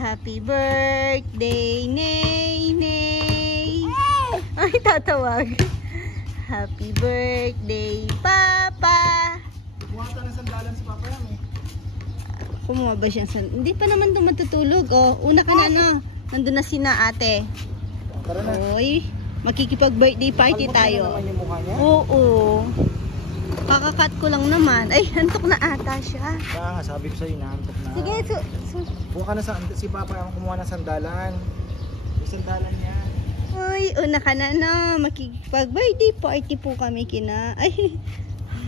Happy birthday, Nay, Nay. Ay, tatawag. Happy birthday, Papa. Buwata ng sandalan si Papa yan eh. Kumuha ba siya? Hindi pa naman ito matutulog. Oh, una ka na, no? Nandun na sina ate. Tara na. Oy, makikipag-birthday party Almot tayo. na naman yung mukha niya. Oo. Kakakat ko lang naman. Ay, antok na ata siya. Kaya nga, sabi ko sa'yo, inaantok na. Sige, Buka ka na si Papa yung kumuha ng sandalan. Yung sandalan niya. Uy, una ka na, no? Makikipag-birthday party po kami kina. Ay,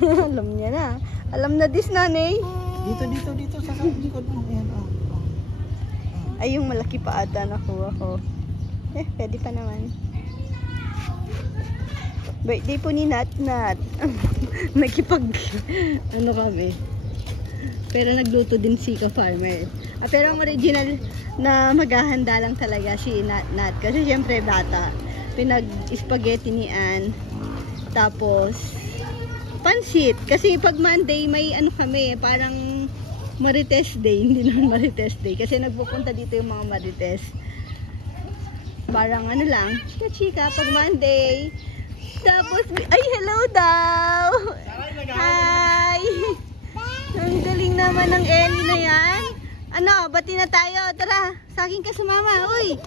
alam niya na. Alam na this, nanay. Dito. Sa likod mo. Ayan, Ay, yung malaki pa ata nakuha ko. Pwede pa naman. Birthday po ni Nat. Nakipag ano kami. Pero nagluto din si Ka-Farmer. Pero ang original na maghahanda lang talaga si Nat. Kasi syempre bata. Pinag-spaghetti ni Ann. Tapos pansit. Kasi pag Monday may ano kami, parang Marites Day. Hindi naman Marites Day. Kasi nagpupunta dito yung mga Marites. Parang ano lang, chika-chika pag Monday. Tapos, ay hello daw! Hi! Ang galing naman ng Ellie na yan. Ano, bati na tayo. Tara, sa akin ka sumama. Uy!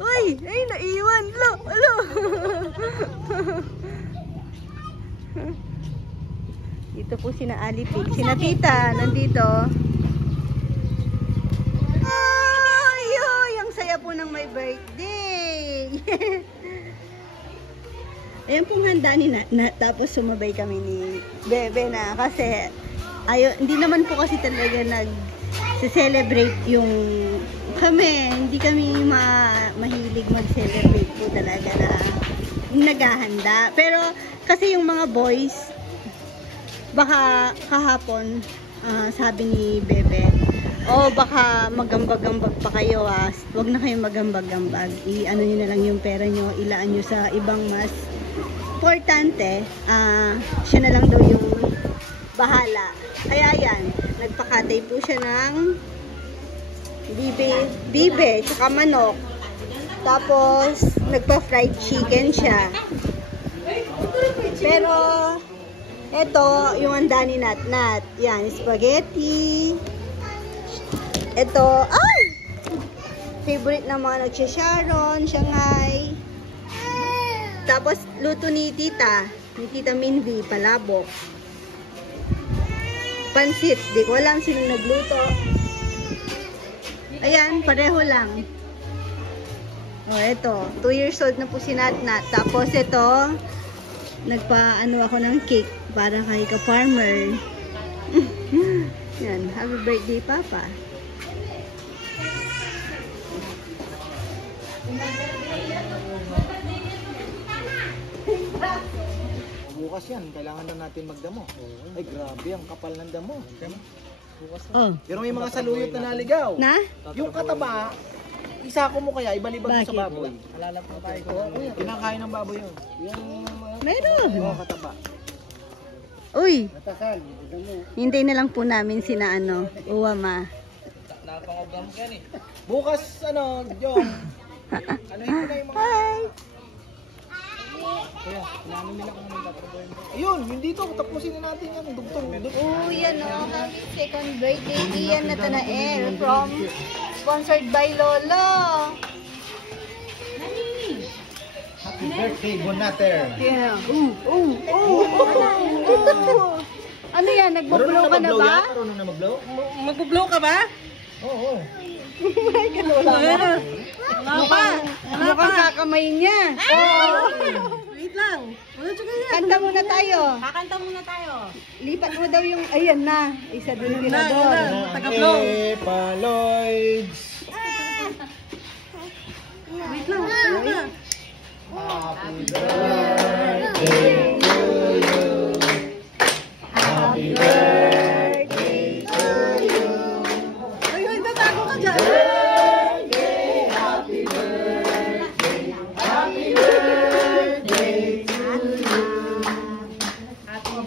Uy! Ay, naiwan. Alo! Dito po sina Alipig. Sina Tita, nandito. Ay, ang saya po ng may birthday. Ayan pong handa ni Nat. Tapos sumabay kami ni Bebe na kasi hindi naman po kasi talaga nag-celebrate yung kami. Hindi kami mahilig mag-celebrate po talaga na naghahanda. Pero kasi yung mga boys, baka kahapon sabi ni Bebe, baka magambag-gambag pa kayo wag na kayong magambag-gambag. I-ano nyo na lang yung pera nyo, ilaan nyo sa ibang mas importante. Siya na lang daw yung bahala. Kaya yan, nagpakatay po siya ng bibe, saka manok. Tapos nagpa-fried chicken siya. Pero ito, yung handa ni Nat. Yan, spaghetti. Ito, ay! Favorite ng mga nagsisharon, Shanghai. Tapos, luto ni Tita Minvi, palabok. Pansit, di ko alam sino nagluto. Ayan, pareho lang. Ito, 2 years old na po si Nat. Tapos ito, nagpa-ano ako ng cake para kay Ka-Farmer. Yan, happy birthday, Papa. Bukas yan, kailangan na natin magdamo. Ay grabe, ang kapal ng damo. Bukas na. Pero may mga saluyot na naligaw. Na? Yung kataba, isako mo kaya, ibalibag mo Bakit? sa baboy. Alalap mo tayo ko. Kinakain ng baboy yun. Meron. Kataba. Uy, hintay na lang po namin sina Uwama. Napangogam ka yan eh. Bukas, Jong. Ano yun na yung mga... Hi! Kaya, namin nila kung anong tatrabuhin mo. Ayun, yung dito, tapusin na natin yan. Dugtong. Yan happy second birthday Ian Natanael from sponsored by Lolo. Happy birthday, Bonater. Yeah. Ano yan? Nagbo-blow ka na ba? Marunong na mag-blow? Magbo-blow ka ba? Oo. Ay, kalola ka. Mukhang kakamay niya. Wait lang. Kanta muna tayo. Kakanta muna tayo. Lipat mo daw yung, ayan na. Isa din sila doon. Taga-blow. Paloids. Wait lang. Tayo ka. Happy birthday to you. Happy birthday to you. Ay, tatago ka dyan. Happy birthday. Happy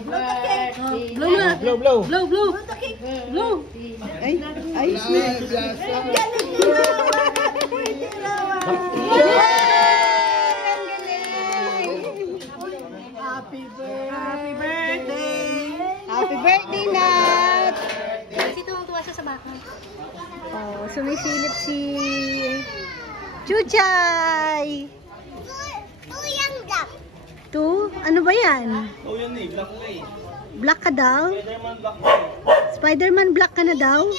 birthday to you. Blow na. Blow, blow. Blow, blow. Blow. Ay, Ayos na. Galing na. Happy birthday! Happy birthday, Nat! Kasi tuwang-tuwa siya sa baka. Oh, sumisilip si Chuchay! Two? Ano ba yan? Oh, yan eh. Black na eh. Black ka daw? Spider-Man black na eh. Spider-Man black ka na daw?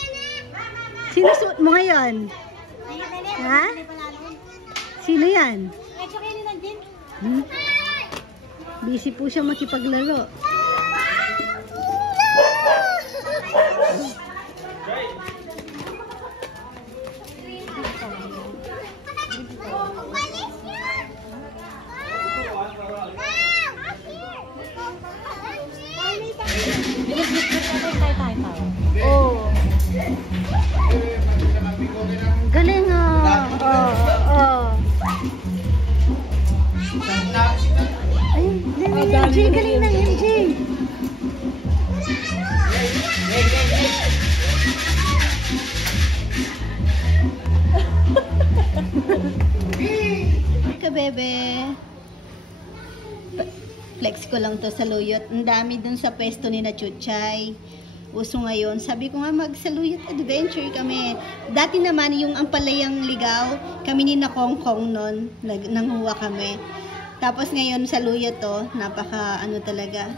Sino suot mo ngayon? Ha? Sino yan? Hmm? Busy po siya makipaglaro. Oh. Galing ah. Oh. Ayun, MJ, galing ng MJ. Kabebe. Flex ko lang to sa Luyot. Ang dami dun sa pwesto ni na Chuchay. Uso ngayon. Sabi ko nga mag-saluyot adventure kami. Dati naman yung Ampalayang Ligaw, kami ni na Kongkong nun. Nanghuwa kami. Tapos ngayon sa Luyot to, napaka ano talaga.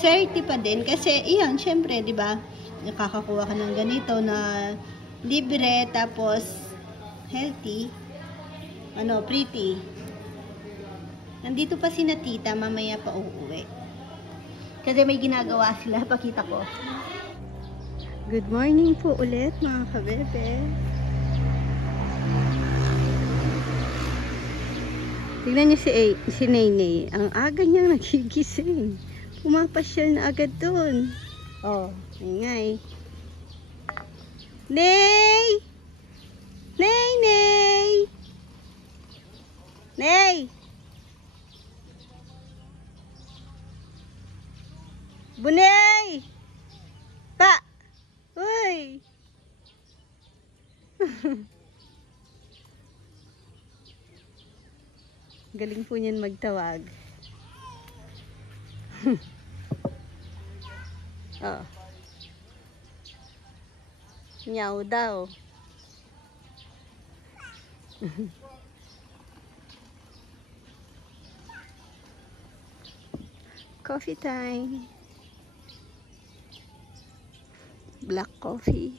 Swerte pa din. Kasi iyan, syempre, di ba? Nakakakuha ka ng ganito na libre, tapos healthy. Ano, pretty. Nandito pa si na tita, mamaya pa uuwi. Kasi may ginagawa sila, pakita ko. Good morning po ulit mga kabebe. Tignan niyo si Naynay. Ang aga niyang nagigising. Pumapasyal na agad doon. Oh, ingay. Nay! Nay, Nay! Nay! Bunay! Pa! Uy! Galing po niyan magtawag. Oh. Nyaw daw. Coffee time. Black coffee.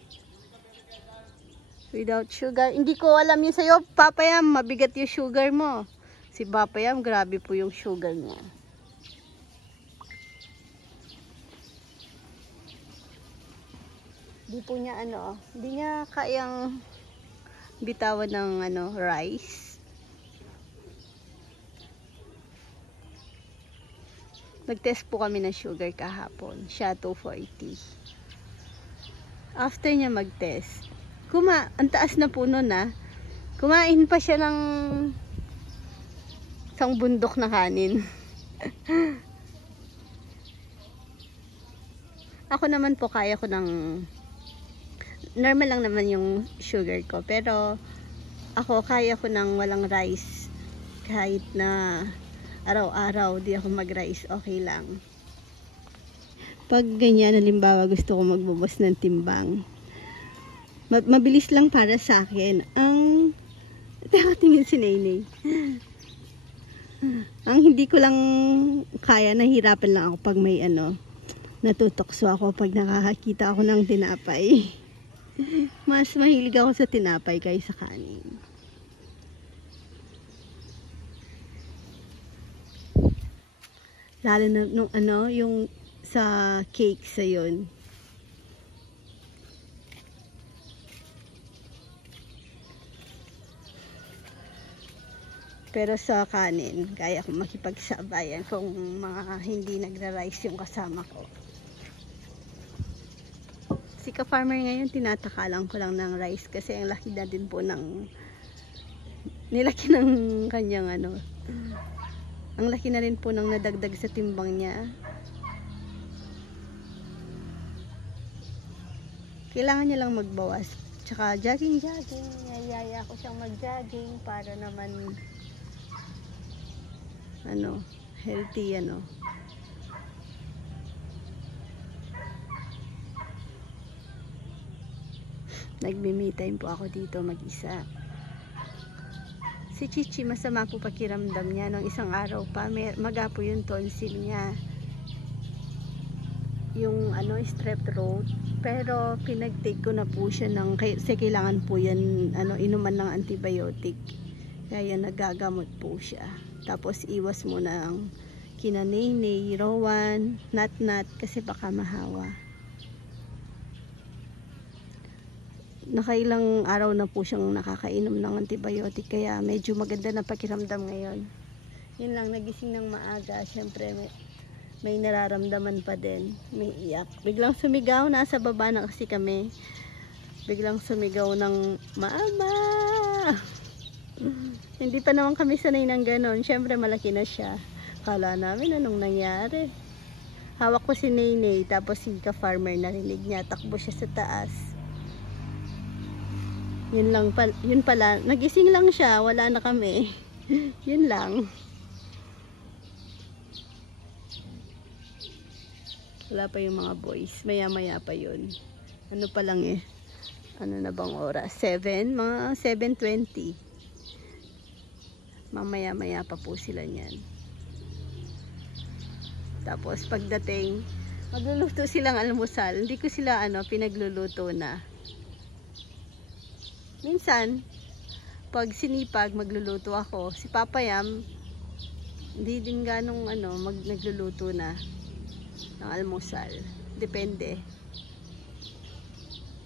Without sugar. Hindi ko alam yun sa'yo, Papa Yam. Mabigat yung sugar mo. Si Papa Yam, grabe po yung sugar niya. Hindi po niya hindi niya kayang bitawan ng rice. Nag-test po kami ng sugar kahapon. Siya 240. After niya mag-test, ang taas na po nun kumain pa siya ng isang bundok na kanin. Ako naman po kaya ko ng normal lang naman yung sugar ko, pero ako kaya ko ng walang rice kahit na araw-araw di ako mag-rice, okay lang. Pag ganyan, halimbawa gusto ko magbubuhos ng timbang, mabilis lang para sa akin. Tingin si Naynay. Ang hindi ko lang kaya, nahirapan lang ako pag may natutokso ako pag nakakakita ako ng tinapay. Mas mahilig ako sa tinapay kaysa kanin. Lalo na nung yung sa cake sa yun. Pero sa kanin, kaya ko makipagsabayan kung mga hindi nagra-rice yung kasama ko. Si ka-farmer ngayon, tinatakalan ko lang ng rice kasi ang laki na din po nilaki ng kanyang ang laki na rin po ng nadagdag sa timbang niya. Kailangan niya lang magbawas. Tsaka jogging. Yayaya ko siyang mag-jogging para naman healthy Nagme-me time po ako dito mag-isa. Si Chichi, masama po pakiramdam niya nung isang araw pa. Maga po yung tonsil niya. Yung strep throat. Pero pinag-take ko na po siya kasi kailangan po yan inuman ng antibiotic. Kaya nagagamot po siya. Tapos iwas mo ng kina Nene, Rowan, Nat kasi baka mahawa. Nakailang araw na po siyang nakakainom ng antibiotic, kaya medyo maganda na pakiramdam ngayon. Yun lang, nagising ng maaga. Siyempre may nararamdaman pa din, may iyak. Biglang sumigaw, nasa baba na kasi kami. Biglang sumigaw ng mama. Hindi pa naman kami sanay ng ganon. Siyempre malaki na siya. Kala namin anong nangyari. Hawak ko si Nene, tapos si ka-farmer narinig niya, takbo siya sa taas. Yun pala, nagising lang siya, wala na kami. Yun lang. Wala pa yung mga boys, maya pa yun. Ano pa lang ano na bang oras? 7? Mga 7:20. Mamaya pa po sila niyan. Tapos pagdating, magluluto silang almusal. Hindi ko sila pinagluluto na. Minsan, pag sinipag, magluluto ako. Si Papa Yam, hindi din ganong nagluluto na ng almusal. Depende.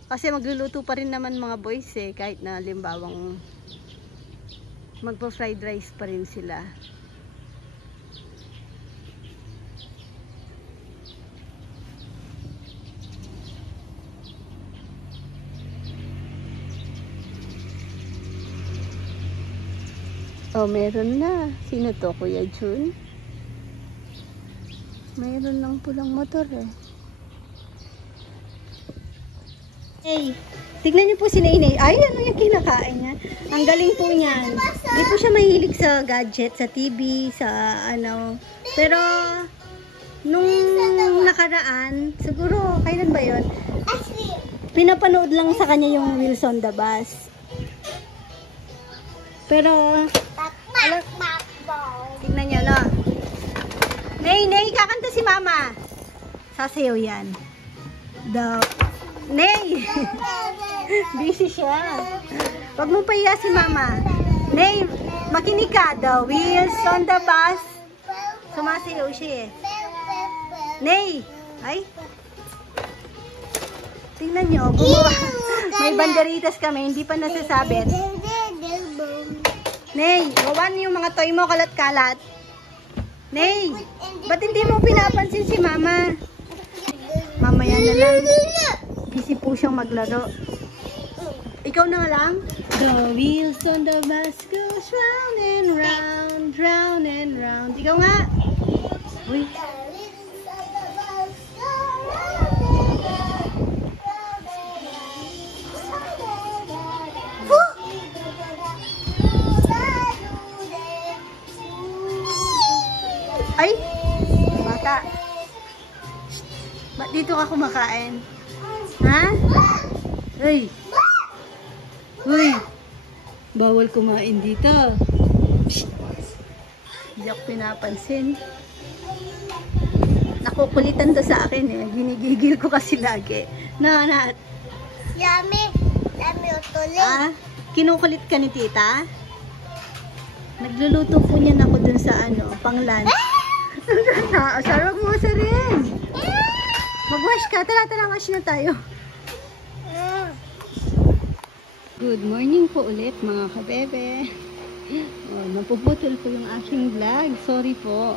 Kasi magluluto pa rin naman mga boys kahit na limbawang magpa-fried rice pa rin sila. Oh, meron na. Sino to, Kuya Jun? Meron lang pulang motor Hey, tignan niyo po si Nene. Ay, ano yung kinakain niya? Ang galing po niyan. Hindi po siya mahilig sa gadget, sa TV, sa Pero, nung nakaraan, siguro, kailan ba yun? Pinapanood lang sa kanya yung Wheels on the Bus. Pero, tignan nyo, Ney, kakanta si Mama. Sasayaw yan. Ney! Busy siya. Wag mo pahiya si Mama. Ney, makinig ka. The wheels on the bus. Sumasayaw siya Ney! Ay! Tingnan nyo, may banderitas kami, hindi pa nasasabit. Ney, wawan yung mga toy mo kalat-kalat. Ney, ba't hindi mo pinapansin si Mama? Mamaya na lang. Busy po siyang maglaro. Ikaw na lang. The wheels on the bus goes round and round, round and round. Ikaw nga. Uy. Ay, bata. Ba't dito ka kumakain? Ha? Uy. Uy. Bawal kumain dito. Hindi ako pinapansin. Nakukulitan to sa akin Ginigigil ko kasi lagi. Nat. Yummy utuloy. Ah, kinukulit ka ni tita? Nagluluto po niyan ako dun sa pang lunch. Sarap mo sa rin. Mag-wash ka. Tara, wash na tayo. Good morning po ulit mga kabebe. Napuputol po yung aking vlog. Sorry po.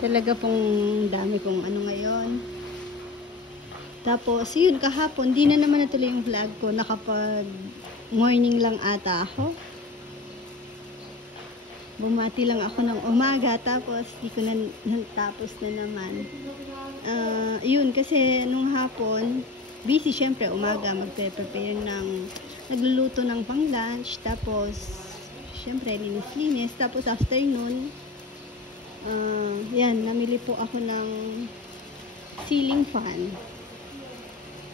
Talaga pong dami pong ngayon. Tapos, yun, kahapon, di na naman natuloy yung vlog ko. Nakapag morning lang ata ako. Bumati lang ako ng umaga, tapos di ko na natapos na naman. Yun, kasi nung hapon, busy syempre, umaga magpe-prepare nagluluto ng pang-lunch, tapos syempre linis-linis, tapos afternoon, yan, namili po ako ng ceiling fan.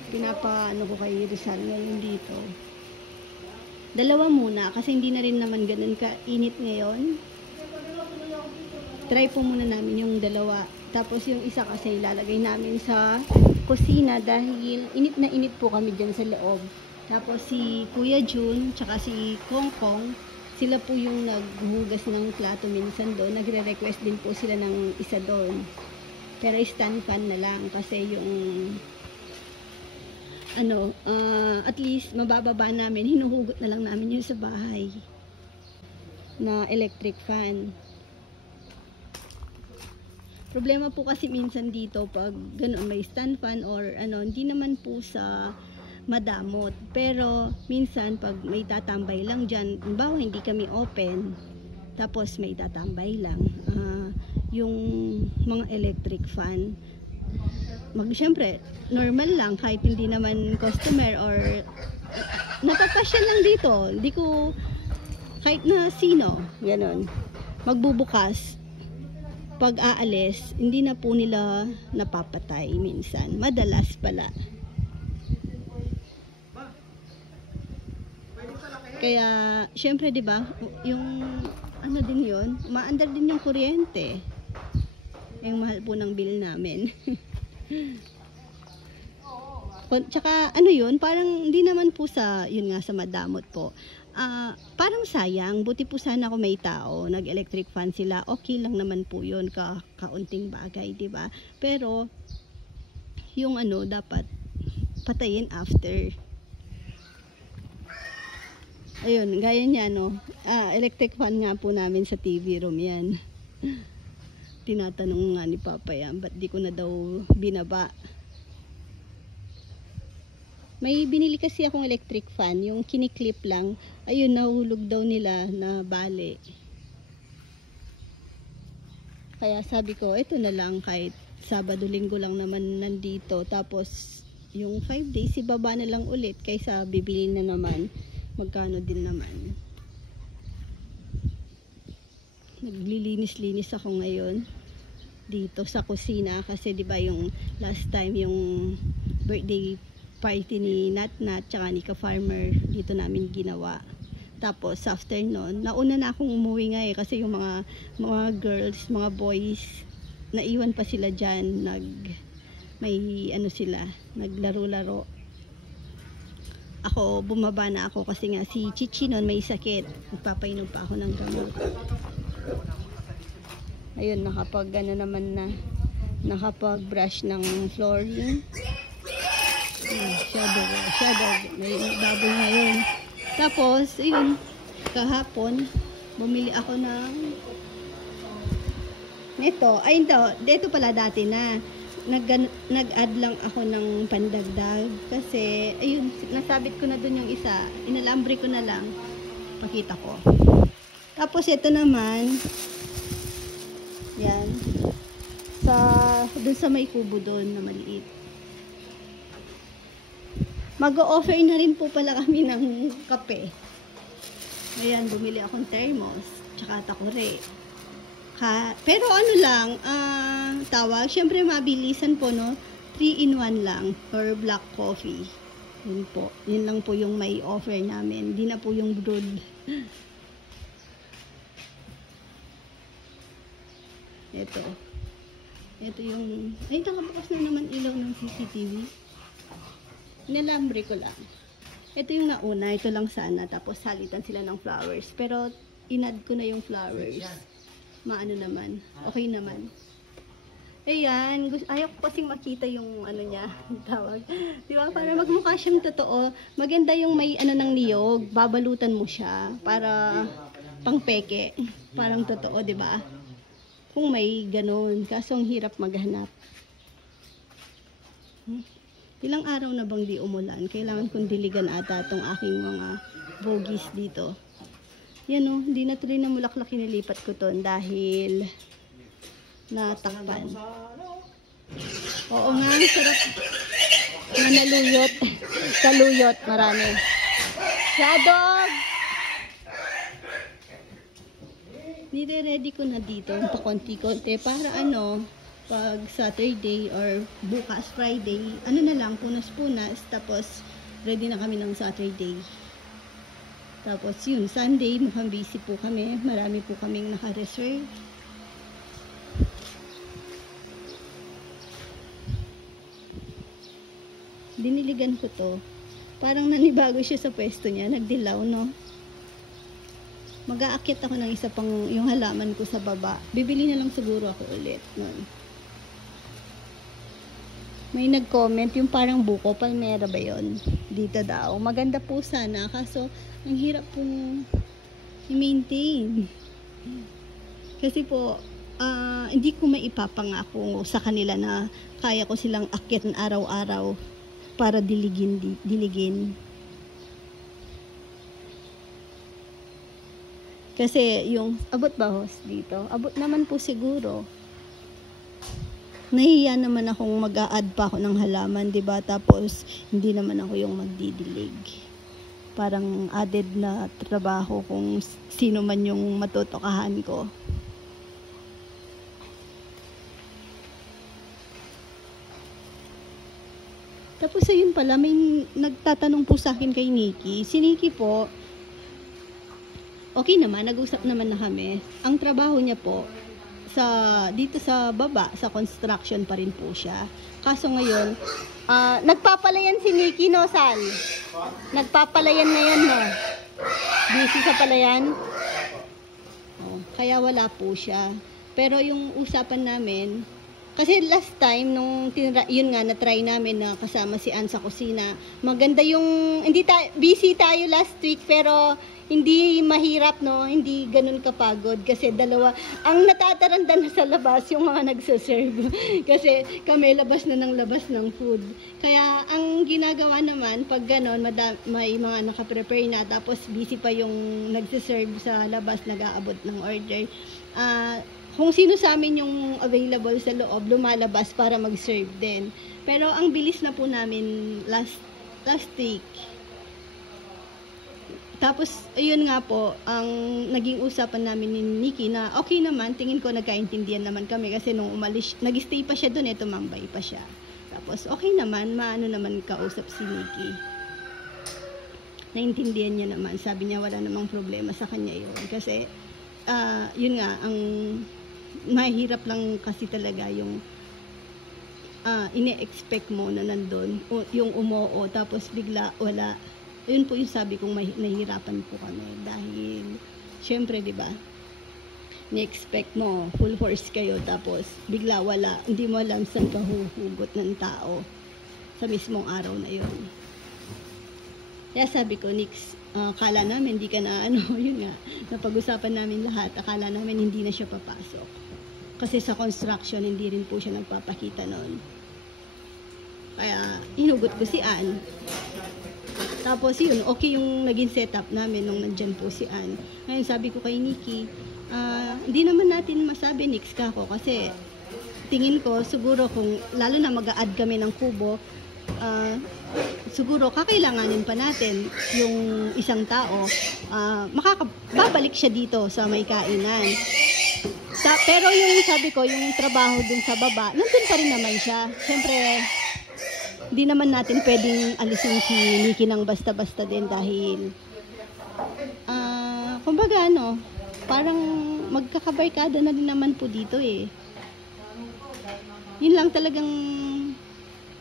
Pinapaano ko kay Rizal ngayon dito. Dalawa muna, kasi hindi na rin naman ganun ka-init ngayon. Try po muna namin yung dalawa. Tapos yung isa kasi ilalagay namin sa kusina dahil init na init po kami dyan sa loob. Tapos si Kuya Jun, tsaka si Kongkong, sila po yung naghuhugas ng plato minsan doon. Nagre-request din po sila ng isa doon. Pero stand fan na lang kasi yung at least mabababa namin, hinuhugot na lang namin yun sa bahay na electric fan. Problema po kasi minsan dito pag ganoon may stand fan or hindi naman po sa madamot, pero minsan pag may tatambay lang dyan, bawa hindi kami open, tapos may tatambay lang, yung mga electric fan, syempre normal lang, kahit hindi naman customer or napapasya lang dito, hindi ko kahit na sino ganon magbubukas, pag aalis hindi na po nila napapatay, minsan madalas pala. Kaya syempre 'di ba, yung din 'yon, umaandar din yung kuryente. Yung mahal po ng bill namin. Tsaka yun, parang hindi naman po sa, yun nga, sa madamot po. Parang sayang, buti po sana kung may tao, nag-electric fan sila, okay lang naman po yun, kaunting bagay, diba? Pero, yung dapat patayin after. Ayun, gaya niya, electric fan nga po namin sa TV room yan. Tinatanong nga ni Papa yan, ba't di ko na daw binaba? May binili kasi akong electric fan, yung kiniklip lang. Ayun, nahulog daw nila na bali. Kaya sabi ko, ito na lang, kahit Sabado, Linggo lang naman nandito. Tapos, yung 5 days, ibaba na lang ulit. Kaysa bibili na naman, magkano din naman. Naglilinis-linis ako ngayon dito sa kusina. Kasi diba yung last time, yung birthday party ni Nat tsaka ni Ka-Farmer, dito namin ginawa. Tapos after nun, nauna na akong umuwi nga kasi yung mga girls, mga boys, naiwan pa sila dyan, sila, naglaro-laro. Ako, bumaba na ako kasi nga si Chichi nun may sakit. Nagpapainom pa ako ng gamot. Ayun, nakapag-brush ng floor yun. Shadow. May baboy ngayon. Tapos, yun, kahapon, bumili ako ng dito pala dati na. Nag-add lang ako ng pandagdag. Kasi, ayun, nasabit ko na dun yung isa. Inalambre ko na lang. Pakita ko. Tapos, ito naman, yan, dun sa may kubo dun na maliit. Mag-o-offer na rin po pala kami ng kape. Ayan, bumili akong thermos, tsaka takore. Pero syempre mabilisan po, 3-in-1 lang, or black coffee. Yun po. Yun lang po yung may offer namin. Hindi na po yung brewed. Ito yung, nakabukas na naman ilaw ng CCTV. Inalambre ko lang. Ito yung nauna, ito lang sana. Tapos salitan sila ng flowers. Pero inad ko na yung flowers. Maano naman. Okay naman. Ayan. Ayaw ko kasing makita yung niya. Tawag. Diba? Para magmukha siyang totoo. Maganda yung may ng niyog. Babalutan mo siya. Para pang peke. Parang totoo, diba? Kung may ganun. Kaso ang hirap maghanap. Ilang araw na bang di umulan? Kailangan kong diligan ata itong aking mga bogies dito. Yan hindi na tuloy na mulaklak, inilipat ko to dahil natakpan. Oo nga, sarap. Mga naluyot. Saluyot, marami. Shadog! Nire-ready ko na dito pa konti-konti para pag Saturday or bukas Friday, na lang, punas-punas, tapos ready na kami ng Saturday. Tapos yun, Sunday, mukhang busy po kami. Marami po kaming naka-reserve. Diniligan ko to. Parang nanibago siya sa pwesto niya. Nagdilaw, no? Mag-aakyat ako ng isa pang yung halaman ko sa baba. Bibili na lang siguro ako ulit nun. May nag-comment yung parang buko palmera ba yun? Dito daw. Maganda po sana. Kaso, ang hirap pong i-maintain. Kasi po, hindi ko maipapangako sa kanila na kaya ko silang akyat ng araw-araw para diligin. Kasi yung, abot ba host dito? Abot naman po siguro. Nahiya naman akong mag-a-add pa ako ng halaman, diba? Tapos, hindi naman ako yung magdidilig. Parang added na trabaho kung sino man yung matutukahan ko. Tapos, ayun pala, may nagtatanong po sa akin kay Nikki. Si Nikki po, okay naman, nag-usap naman na kami. Ang trabaho niya po, dito sa baba, sa construction pa rin po siya. Kaso ngayon, nagpapalayan si Nikki, no, Sal? Nagpapalayan na yan, no? Busy sa palayan? Oh, kaya wala po siya. Pero yung usapan namin, kasi last time, yun nga, na-try namin na kasama si Ann sa kusina. Maganda yung, busy tayo last week, pero hindi mahirap, no? Hindi ganun kapagod. Kasi dalawa, ang natatarandan na sa labas, yung mga nagsaserve. Kasi kami labas na ng labas ng food. Kaya ang ginagawa naman, pag ganun, may mga nakaprepare na, tapos busy pa yung nagsaserve sa labas, nag-aabot ng order. Kung sino sa amin yung available sa loob, lumalabas para mag-serve din. Pero ang bilis na po namin last week. Tapos, ayun nga po, ang naging usapan namin ni Nikki na okay naman, tingin ko nagkaintindihan naman kami kasi nung umalis, nag-stay pa siya doon, tumambay pa siya. Tapos, okay naman, maano naman kausap si Nikki. Naintindihan niya naman, sabi niya wala namang problema sa kanya yun. Kasi, yun nga, ang mahirap lang kasi talaga yung ine-expect mo na nandun, yung umoo, tapos bigla wala. Yun po yung sabi kong nahihirapan po kami dahil syempre, di ba, ni-expect mo full force kayo tapos bigla wala, hindi mo alam saan ka huhugot ng tao sa mismong araw na yun. Kaya sabi ko, Nix, akala namin hindi ka na yun nga, napag-usapan namin lahat, akala namin hindi na siya papasok kasi sa construction hindi rin po siya nagpapakita noon. Kaya hinugot ko si Ann. Tapos yun, okay yung naging setup namin nung nandyan po si Ann. Ngayon sabi ko kay Nikki, hindi naman natin masabi Nix ka ako kasi tingin ko siguro kung lalo na mag-a-add kami ng kubo, siguro kakailanganin pa natin yung isang tao, babalik siya dito sa may kainan. Pero yung sabi ko, yung trabaho dun sa baba, nandun pa rin naman siya. Siyempre, hindi naman natin pwedeng alisin si Nikki ng basta-basta din dahil kumbaga parang magkakabarkada na din naman po dito eh. Yun lang talagang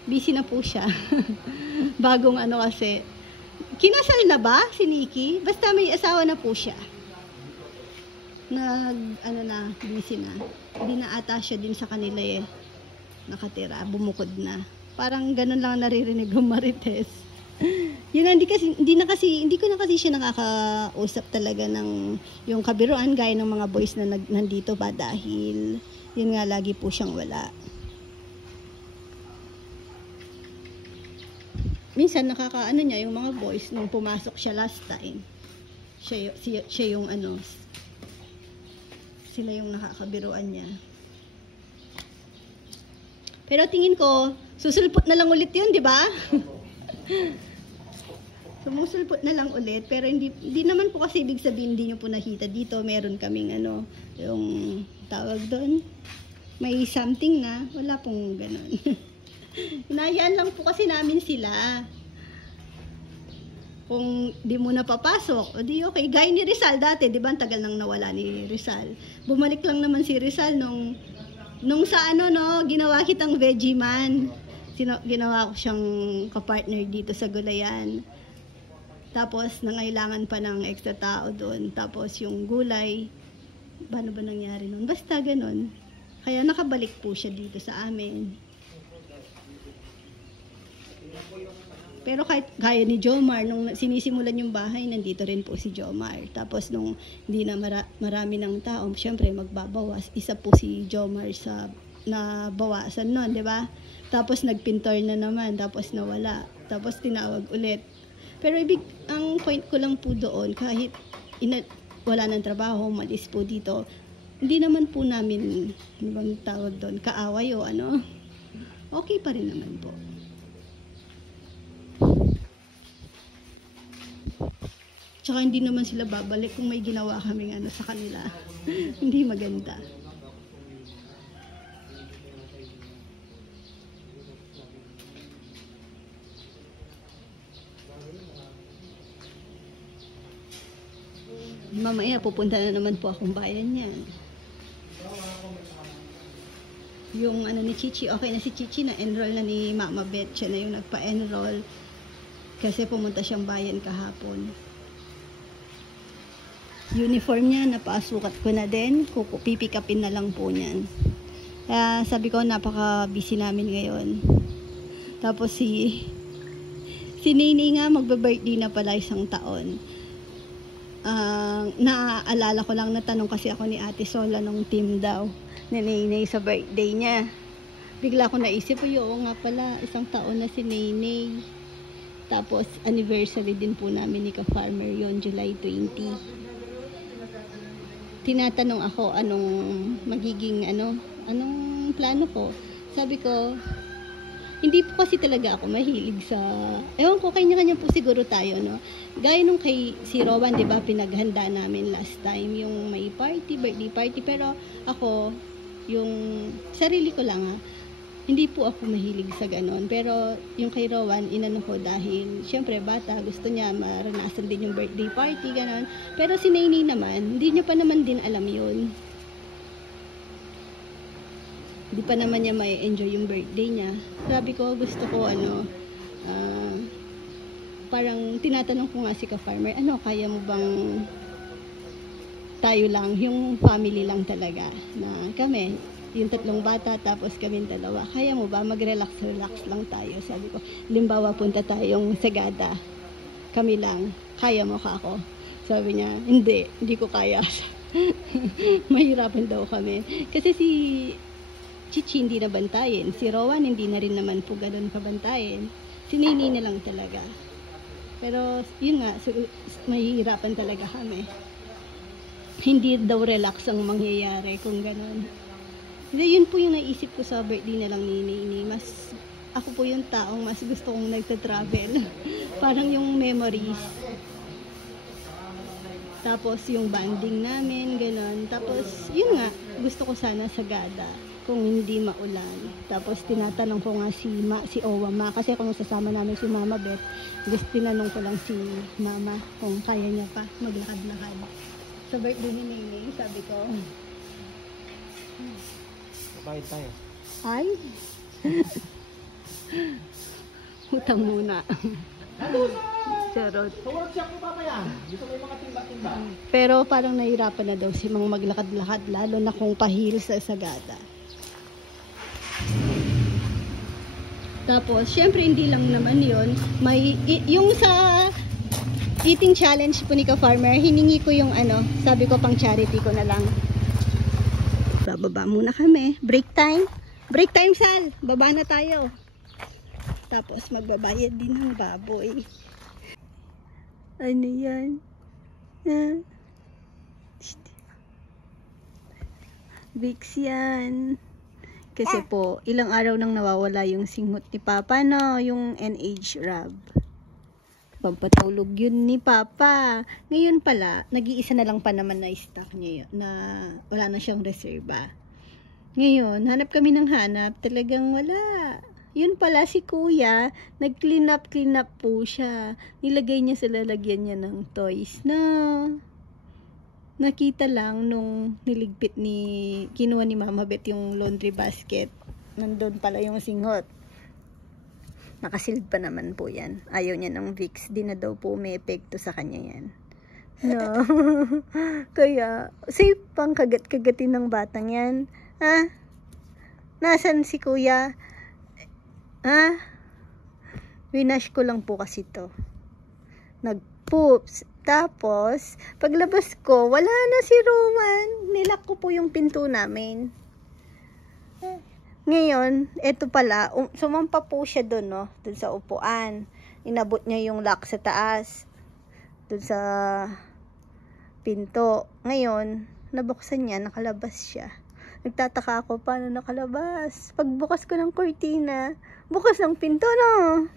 busy na po siya. Bagong kasi. Kinasal na ba si Nikki? Basta may asawa na po siya. Busy na. Hindi na ata siya din sa kanila nakatira, bumukod na. Parang ganun lang naririnig ng Marites. Yun, hindi ko na kasi siya nakakausap talaga ng yung kabiruan gaya ng mga boys na nandito ba dahil yun nga lagi po siyang wala. Minsan niya yung mga boys nung pumasok siya last time. Siya yung sila yung nakakabiruan niya. Pero tingin ko Susulpot na lang ulit yun, di ba? Sumusulpot na lang ulit, pero hindi naman po kasi ibig sabihin hindi nyo po nakita dito. Meron kaming ano, yung tawag doon, may something na, wala pong ganun. Hinayaan lang po kasi namin sila. Kung di mo na papasok, o di okay. Gaya ni Rizal dati, di ba, ang tagal nang nawala ni Rizal. Bumalik lang naman si Rizal nung sa ano, no, ginawa kitang veggie man. Ginawa ko siyang kapartner dito sa Gulayan. Tapos, nangailangan pa ng extra tao doon. Tapos, yung gulay, paano ba nangyari nun? Basta ganun. Kaya nakabalik po siya dito sa amin. Pero kahit kaya ni Jomar, nung sinisimulan yung bahay, nandito rin po si Jomar. Tapos, nung hindi na marami ng tao, syempre magbabawas. Isa po si Jomar sa nabawasan nun, di ba? Tapos, nagpintor na naman. Tapos, nawala. Tapos, tinawag ulit. Pero ang point ko lang po doon, kahit wala ng trabaho, malis po dito, hindi naman po namin, ano bang tawag doon, kaaway o ano, okay pa rin naman po. Tsaka hindi naman sila babalik kung may ginawa kaming ano sa kanila. Hindi maganda. Mamaya pupunta na naman po akong bayan niyan. Yung ano ni Chichi, okay na si Chichi, na-enroll na ni Mama Beth. Siya na yung nagpa-enroll kasi pumunta siyang bayan kahapon. Uniform niya, napasukat ko na din. Pipikapin na lang po niyan. Kaya sabi ko, napaka-busy namin ngayon. Tapos si Nini nga, magbe-birthday na pala isang taon. Naaalala ko lang, natanong kasi ako ni Ate Sola nung team daw ni Nene sa birthday niya. Bigla ko naisip, oo nga pala, isang taon na si Nene. Tapos anniversary din po namin ni Ka-Farmer yon, July 20. Tinatanong ako anong magiging anong plano ko. Sabi ko, hindi po kasi talaga ako mahilig sa, ewan ko, kanya-kanya po siguro tayo, no? Gaya nung kay si Rowan, di ba, pinaghanda namin last time, yung may party, birthday party, pero ako, yung sarili ko lang, hindi po ako mahilig sa ganon. Pero yung kay Rowan, inano ko dahil, syempre, bata, gusto niya maranasan din yung birthday party, ganon. Pero si Nainay naman, hindi niya pa naman din alam yun. Hindi pa naman niya may enjoy yung birthday niya. Sabi ko, gusto ko parang tinatanong ko nga si Ka-Farmer, kaya mo bang tayo lang, yung family lang talaga, na kami, yung 3 bata, tapos kami 2, kaya mo ba mag-relax lang tayo? Sabi ko, limbawa punta tayong Sagada, kami lang, kaya mo ka ako? Sabi niya, hindi ko kaya. Mahirapan daw kami. Kasi si Chichi hindi na bantayin. Si Rowan hindi na rin naman po ganun kabantayin. Si Nini na lang talaga. Pero yun nga, mahihirapan talaga kami. Hindi daw relax ang mangyayari kung ganun. Yun po yung naisip ko sa birthday na lang ni Nini. Ako po yung taong mas gusto kong nagta-travel. Parang yung memories. Tapos yung banding namin, ganun. Tapos yun nga, gusto ko sana Sagada kung hindi maulan. Tapos tinatanong ko nga si Owa kasi kung sasama namin si Mama Beth, tinanong ko lang si Mama kung kaya niya pa maglakad-lakad. Sa birthday ni Nene, sabi ko, Bakit tayo? ay, utang muna. Charot. Sa workshop ko papaya. Gusto mo yung mga timba-timba? Pero parang nahirapan na daw si mga maglakad-lakad, lalo na kung pahil sa Sagada. Tapos, syempre hindi lang naman yun. Yung sa eating challenge po ni Ka-Farmer, hiningi ko yung sabi ko pang charity ko na lang. Bababa muna kami. Break time. Break time, Sal. Baba na tayo. Tapos, magbabayad din ng baboy. Ano yan? Vicks yan. Kasi po, ilang araw nang nawawala yung singhot ni Papa, no? Yung NH rub. Pampatulog yun ni Papa. Ngayon pala, nag-iisa na lang pa naman na stock niya yun, na wala na siyang reserva. Ngayon, hanap kami ng hanap. Talagang wala. Yun pala si Kuya, nag-clean up po siya. Nilagay niya sa lalagyan niya ng toys na nakita lang nung kinuha ni Mama Bet yung laundry basket. Nandun pala yung singhot. Nakasilid pa naman po yan. Ayaw niya ng Vicks. Di na daw po may epekto sa kanya yan. No. Kaya, safe pang kagat-kagatin ng batang yan. Ha? Nasaan si Kuya? Ha? Winash ko lang po kasi to. Nag-poops. Tapos, paglabas ko, wala na si Rowan. Nilak ko po yung pinto namin. Ngayon, eto pala, sumampa po siya doon, no? Doon sa upuan. Inabot niya yung lock sa taas. Doon sa pinto. Ngayon, nabuksan niya, nakalabas siya. Nagtataka ako, paano nakalabas? Pagbukas ko ng kortina, bukas ang pinto, no?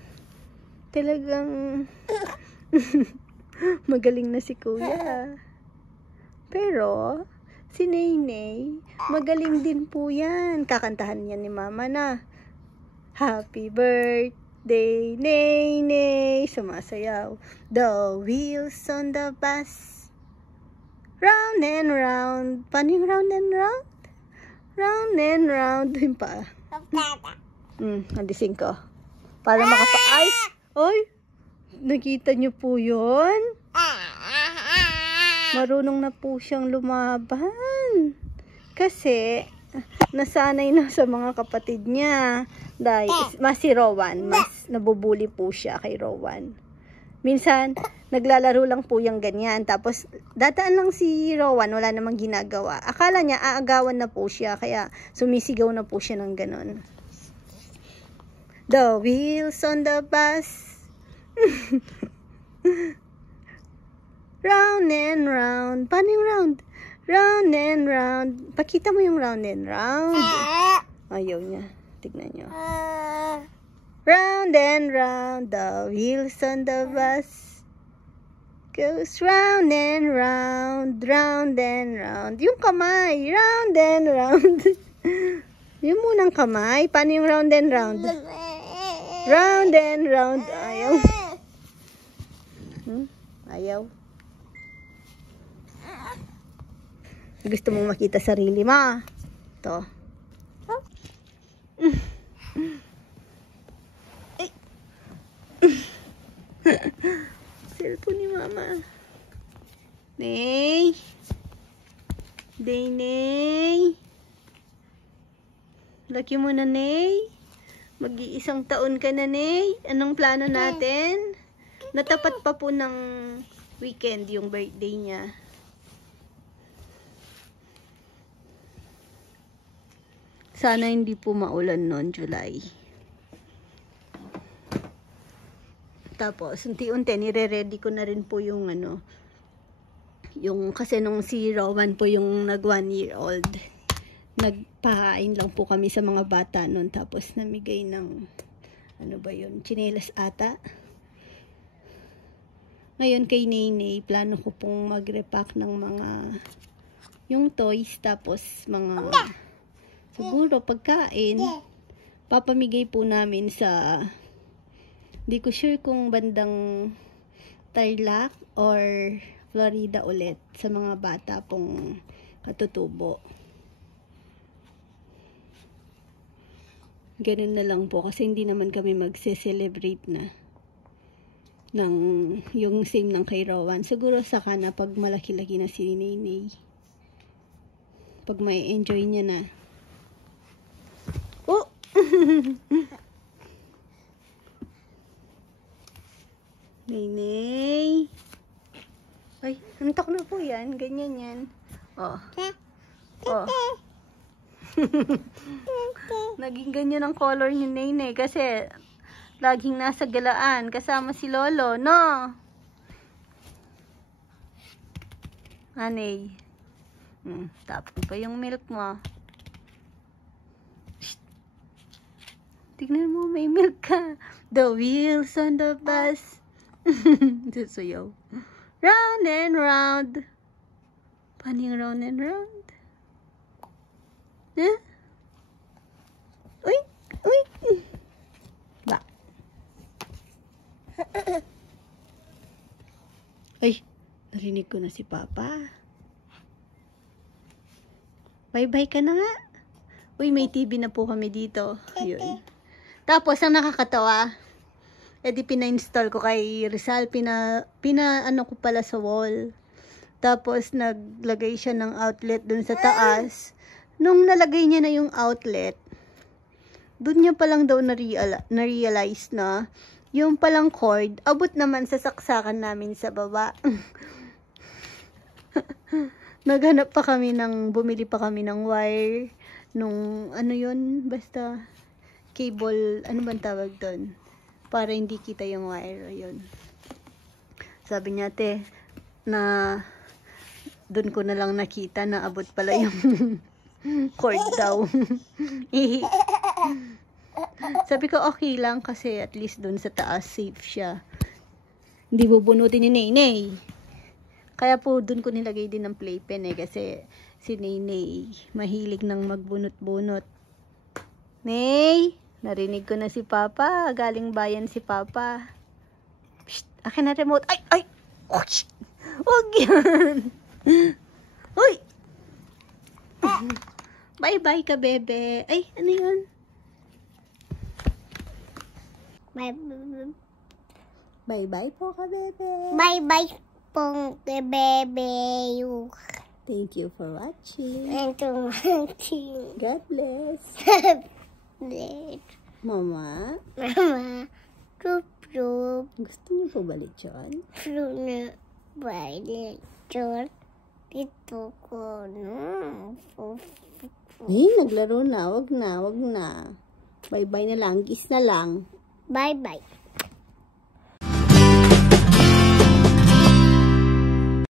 Talagang magaling na si Kuya. Pero, si Naynay, magaling din po yan. Kakantahan niya ni Mama na, Happy birthday, Naynay. Sumasayaw. The wheels on the bus, round and round. Paano yung round and round? Round and round. Yung pa. Andising ko. Para ay! Oy! Nakita niyo po yun? Marunong na po siyang lumaban. Kasi, nasanay na sa mga kapatid niya. Dahil, mas si Rowan. Mas nabubuli po siya kay Rowan. Minsan, naglalaro lang po yung ganyan. Tapos, dataan lang si Rowan, wala namang ginagawa. Akala niya, aagawan na po siya. Kaya, sumisigaw na po siya ng ganon. The wheels on the bus, round and round. Paano yung round? Round and round. Pakita mo yung round and round. Ayaw niya. Tignan niyo. Round and round. The wheels on the bus goes round and round. Round and round. Yung kamay. Round and round. Yung munang kamay. Paano yung round and round? Round and round. Ayaw. Ayaw. Gusto mong makita sarili mo. Ito. Cellphone ni Mama. Nay. Nay. Laki mo na, Nay. Mag-iisang taon ka na, Nay. Anong plano natin? Natapat pa po ng weekend yung birthday niya. Sana hindi po maulan noon, July. Tapos, unti-unti, nire-ready ko na rin po yung yung kasi nung si Rowan po yung nag 1 year old. Nagpahain lang po kami sa mga bata noon. Tapos, namigay ng, tsinelas ata. Ngayon kay Naynay, plano ko pong mag-repack ng mga, yung toys, tapos mga, siguro pagkain. Papamigay po namin sa, di ko sure kung bandang Tarlac or Florida ulit, sa mga bata pong katutubo. Ganun na lang po, kasi hindi naman kami magse-celebrate na ng yung same ng kay Rowan. Siguro saka na pag malaki-laki na si Naynay. Pag may enjoy niya na. Oh! Naynay. Ay, antok na po yan. Ganyan yan. Oh. Oh. Naging ganyan ang color ni Naynay kasi laging nasa galaan kasama si Lolo, no? Anay. Tapon pa yung milk mo. Shh. Tignan mo, may milk ka. The wheels on the bus. Susuyaw. Round and round. Paano yung round and round? Huh? Uy! Uy! Ba? Ay, narinig ko na si Papa. Bye-bye ka na nga. Uy, may TV na po kami dito. Ayun. Tapos, ang nakakatawa, edi pina-install ko kay Rizal, ano ko pala sa wall. Tapos, naglagay siya ng outlet dun sa taas. Nung nalagay niya na yung outlet, dun niya palang daw na-realize na yung palang cord, abot naman sa saksakan namin sa baba. Naghanap pa kami bumili pa kami ng wire, nung, ano yun, basta, cable, ano bang tawag doon? Para hindi kita yung wire, yun. Sabi niya, te, na doon ko na lang nakita na abot pala yung cord daw. Sabi ko, okay lang kasi at least doon sa taas, safe siya. Hindi bubunutin ni Nenay. Kaya po doon ko nilagay din ng playpen kasi si Nenay mahilig nang magbunot-bunot. Nay! Narinig ko na si Papa. Galing bayan si Papa. Psst! Akin na remote. Ay! Ay! Oh, huwag yan! Uy! Bye-bye ka, bebe. Ay, ano yun? Bye-bye po ka, bebe. Bye-bye pong bebe. Thank you for watching. And to watching. God bless. Mama, Mama, chup-chup. gusto niyo po ba lechon? Luna, bye, lechon. Dito ko, no. Naglaro na. Wag na. Bye-bye na lang. Kiss na lang. Bye-bye.